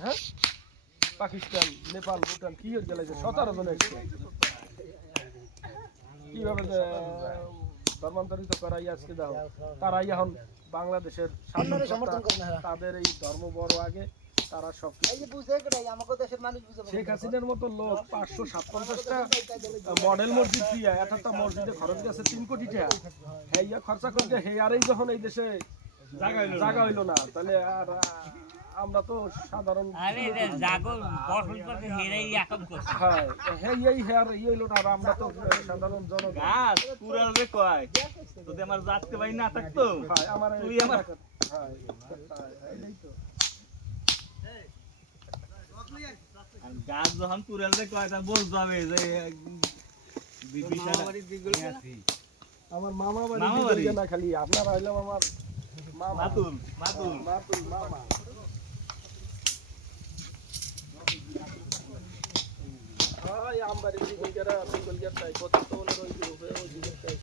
হ্যাঁ পাকিস্তান নেপাল ভুটান কি হয়ে গেল 17 জন এসছে কিভাবে ধর্মান্তরিত করাই আজকে দাও তারাই এখন বাংলাদেশের তাদের এই ধর্ম বড় আগে তারা সব শেখ হাসিনার মতো লোক 557টা মডেল মসজিদ দিয়া একটা মসজিদে খরচ গেছে 3 কোটি টাকা হ্যাঁ খরচা করছে হে আরই যখন এই দেশে জায়গা হইলো না তাহলে আর আমরা তো সাধারণ আমরা তো সাধারণ গাছ যখন পুরাল কয় তা বলতে হবে যে আমার মামা বাড়ি না খালি আপনার হইলাম আমার মাতুল মামা আমবাড়ি বিগলগেরা তাই কত তো